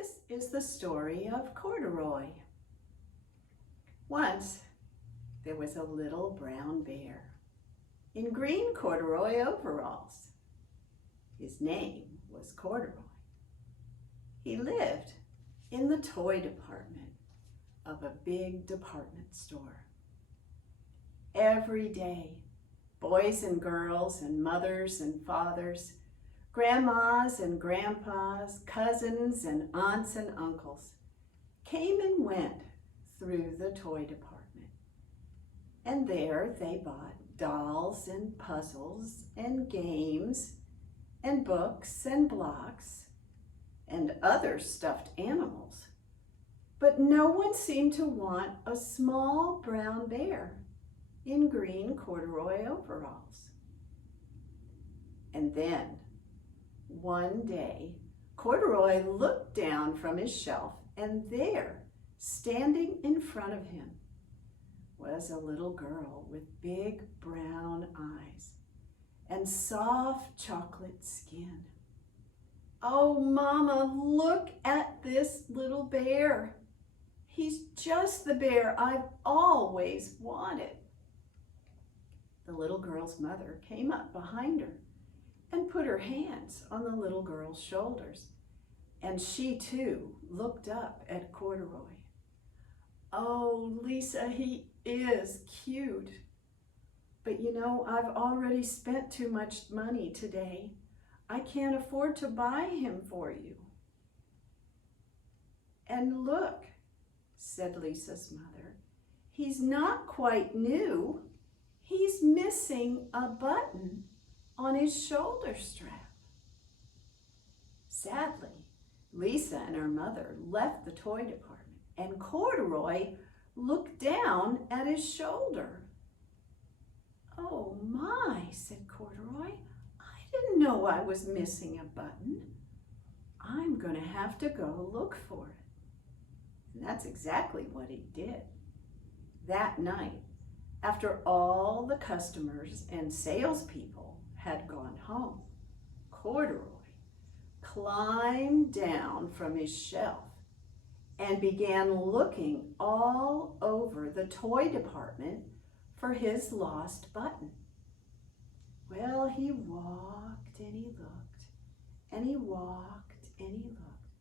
This is the story of Corduroy. Once, there was a little brown bear in green corduroy overalls. His name was Corduroy. He lived in the toy department of a big department store. Every day, boys and girls and mothers and fathers, grandmas and grandpas, cousins and aunts and uncles came and went through the toy department. And there they bought dolls and puzzles and games and books and blocks and other stuffed animals. But no one seemed to want a small brown bear in green corduroy overalls. And then, one day, Corduroy looked down from his shelf, and there, standing in front of him, was a little girl with big brown eyes and soft chocolate skin. "Oh, Mama, look at this little bear. He's just the bear I've always wanted." The little girl's mother came up behind her and put her hands on the little girl's shoulders, and she too looked up at Corduroy. "Oh, Lisa, he is cute. But you know, I've already spent too much money today. I can't afford to buy him for you." "And look," said Lisa's mother, "he's not quite new. He's missing a button on his shoulder strap." Sadly, Lisa and her mother left the toy department, and Corduroy looked down at his shoulder. "Oh my," said Corduroy, "I didn't know I was missing a button. I'm going to have to go look for it." And that's exactly what he did. That night, after all the customers and salespeople had gone home, Corduroy climbed down from his shelf and began looking all over the toy department for his lost button. Well, he walked and he looked, and he walked and he looked,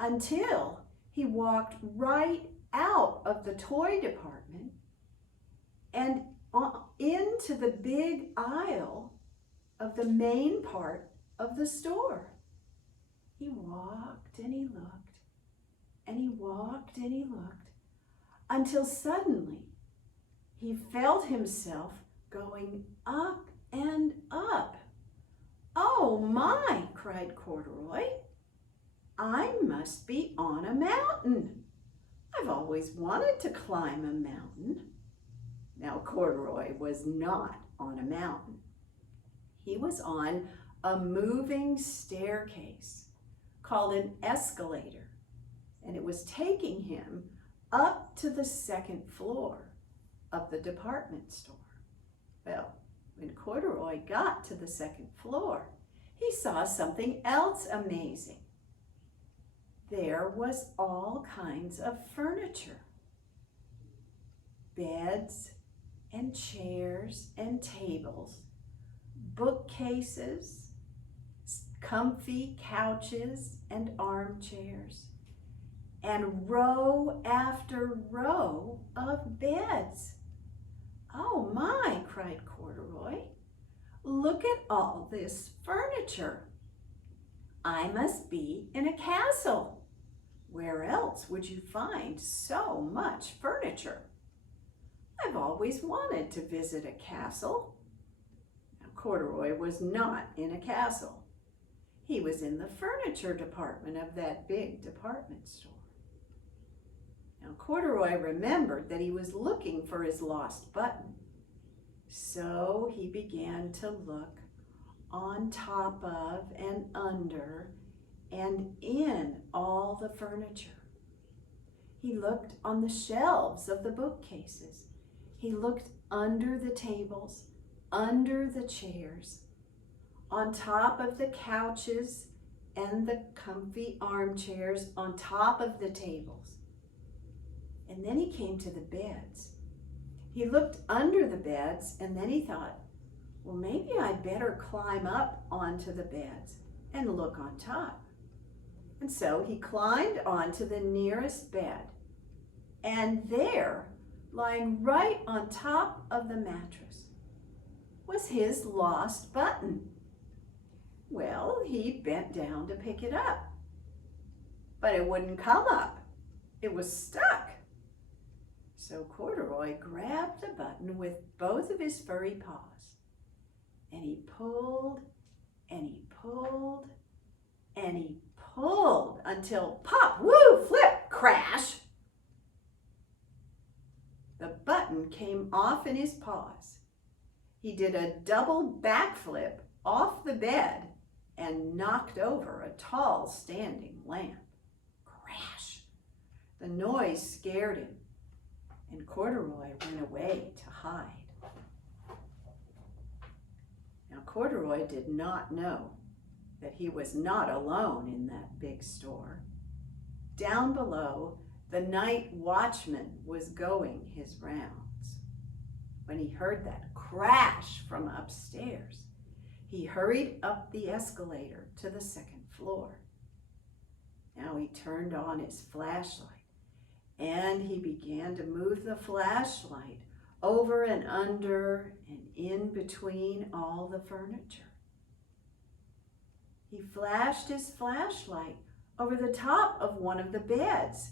until he walked right out of the toy department and into the big aisle of the main part of the store. He walked and he looked, and he walked and he looked, until suddenly he felt himself going up and up. "Oh my," cried Corduroy, "I must be on a mountain. I've always wanted to climb a mountain." Now, Corduroy was not on a mountain. He was on a moving staircase called an escalator, and it was taking him up to the second floor of the department store. Well, when Corduroy got to the second floor, he saw something else amazing. There was all kinds of furniture. Beds and chairs and tables, bookcases, comfy couches and armchairs, and row after row of beds. "Oh my," cried Corduroy, "look at all this furniture. I must be in a castle. Where else would you find so much furniture? I've always wanted to visit a castle." Now, Corduroy was not in a castle. He was in the furniture department of that big department store. Now, Corduroy remembered that he was looking for his lost button. So he began to look on top of and under and in all the furniture. He looked on the shelves of the bookcases. He looked under the tables, under the chairs, on top of the couches and the comfy armchairs on top of the tables. And then he came to the beds. He looked under the beds, and then he thought, well, maybe I'd better climb up onto the beds and look on top. And so he climbed onto the nearest bed, and there, lying right on top of the mattress, was his lost button. Well, he bent down to pick it up, but it wouldn't come up. It was stuck. So Corduroy grabbed the button with both of his furry paws, and he pulled, and he pulled, and he pulled until pop, woo, flip, crash. The button came off in his paws. He did a double backflip off the bed and knocked over a tall standing lamp. Crash! The noise scared him, and Corduroy went away to hide. Now Corduroy did not know that he was not alone in that big store. Down below, the night watchman was going his rounds. When he heard that crash from upstairs, he hurried up the escalator to the second floor. Now he turned on his flashlight, and he began to move the flashlight over and under and in between all the furniture. He flashed his flashlight over the top of one of the beds,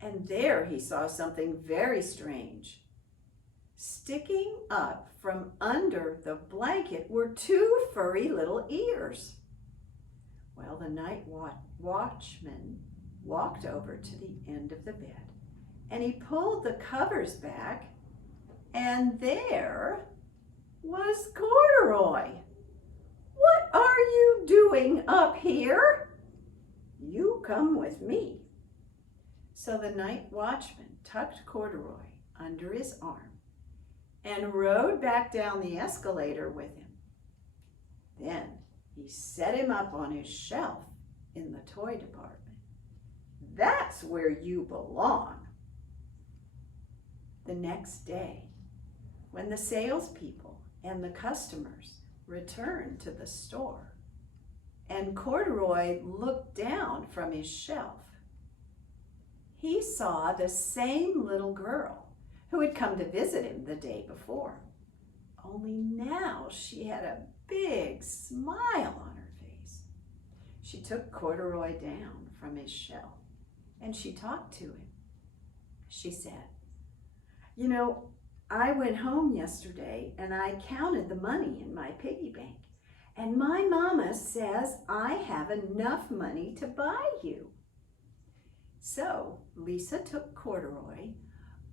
and there he saw something very strange. Sticking up from under the blanket were two furry little ears. Well, the night watchman walked over to the end of the bed, and he pulled the covers back, and there was Corduroy. "What are you doing up here?" "You come with me." So the night watchman tucked Corduroy under his arm and rode back down the escalator with him. Then he set him up on his shelf in the toy department. "That's where you belong." The next day, when the salespeople and the customers returned to the store, and Corduroy looked down from his shelf, he saw the same little girl who had come to visit him the day before. Only now she had a big smile on her face. She took Corduroy down from his shelf, and she talked to him. She said, "You know, I went home yesterday and I counted the money in my piggy bank, and my mama says I have enough money to buy you." So Lisa took Corduroy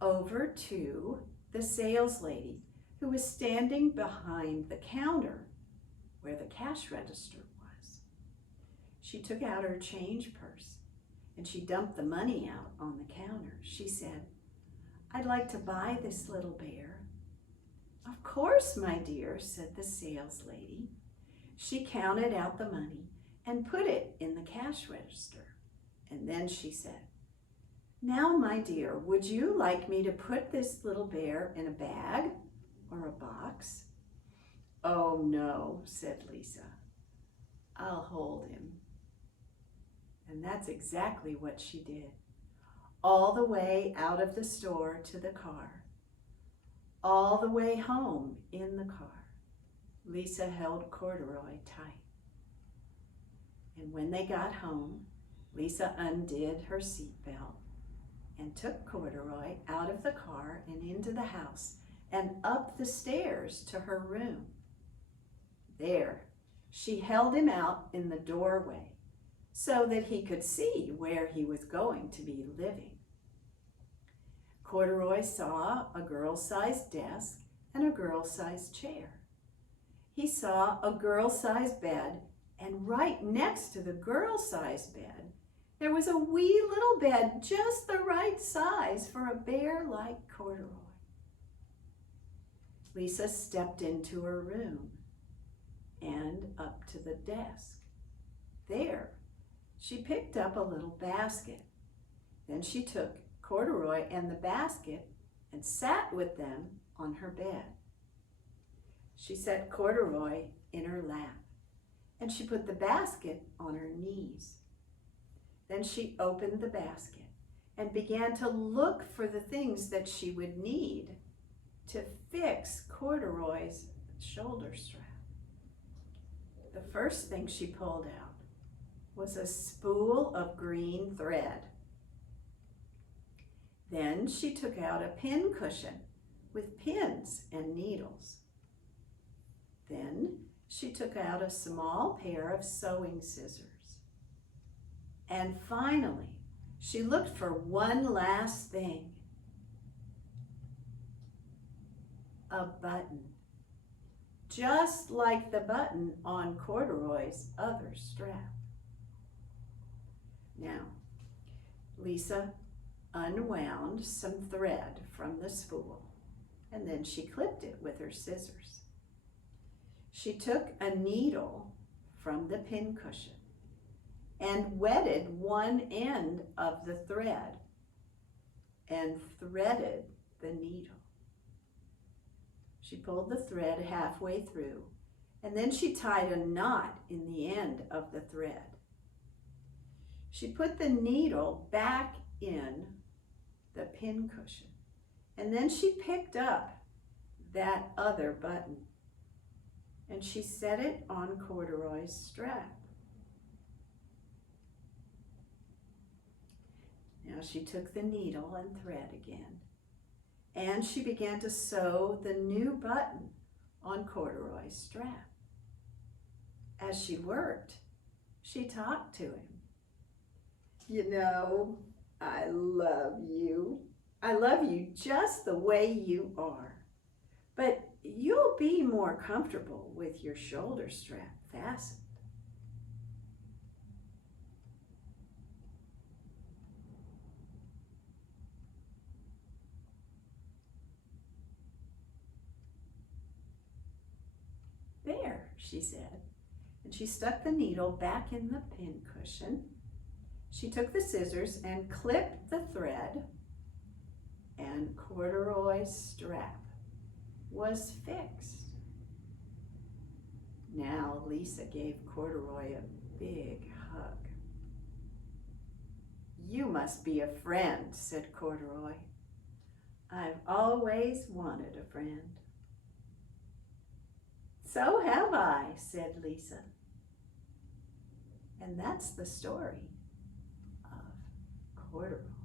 over to the sales lady who was standing behind the counter where the cash register was. She took out her change purse and she dumped the money out on the counter. She said, "I'd like to buy this little bear." "Of course, my dear," said the sales lady. She counted out the money and put it in the cash register. And then she said, "Now, my dear, would you like me to put this little bear in a bag or a box?" "Oh, no," said Lisa. "I'll hold him." And that's exactly what she did. All the way out of the store to the car, all the way home in the car, Lisa held Corduroy tight. And when they got home, Lisa undid her seatbelt and took Corduroy out of the car and into the house and up the stairs to her room. There, she held him out in the doorway so that he could see where he was going to be living. Corduroy saw a girl-sized desk and a girl-sized chair. He saw a girl-sized bed, and right next to the girl-sized bed, there was a wee little bed just the right size for a bear like Corduroy. Lisa stepped into her room and up to the desk. There, she picked up a little basket. Then she took Corduroy and the basket and sat with them on her bed. She set Corduroy in her lap, and she put the basket on her knees. Then she opened the basket and began to look for the things that she would need to fix Corduroy's shoulder strap. The first thing she pulled out was a spool of green thread. Then she took out a pin cushion with pins and needles. Then she took out a small pair of sewing scissors. And finally, she looked for one last thing. A button, just like the button on Corduroy's other strap. Now, Lisa unwound some thread from the spool, and then she clipped it with her scissors. She took a needle from the pin cushion and wetted one end of the thread and threaded the needle. She pulled the thread halfway through, and then she tied a knot in the end of the thread. She put the needle back in the pin cushion, and then she picked up that other button, and she set it on Corduroy's strap. Now she took the needle and thread again, and she began to sew the new button on Corduroy's strap. As she worked, she talked to him. You know, I love you. I love you just the way you are. But you'll be more comfortable with your shoulder strap fastened. There, she said, and she stuck the needle back in the pin cushion. She took the scissors and clipped the thread, and Corduroy's strap was fixed. Now Lisa gave Corduroy a big hug. You must be a friend, said Corduroy. I've always wanted a friend. So have I, said Lisa. And that's the story of Corduroy.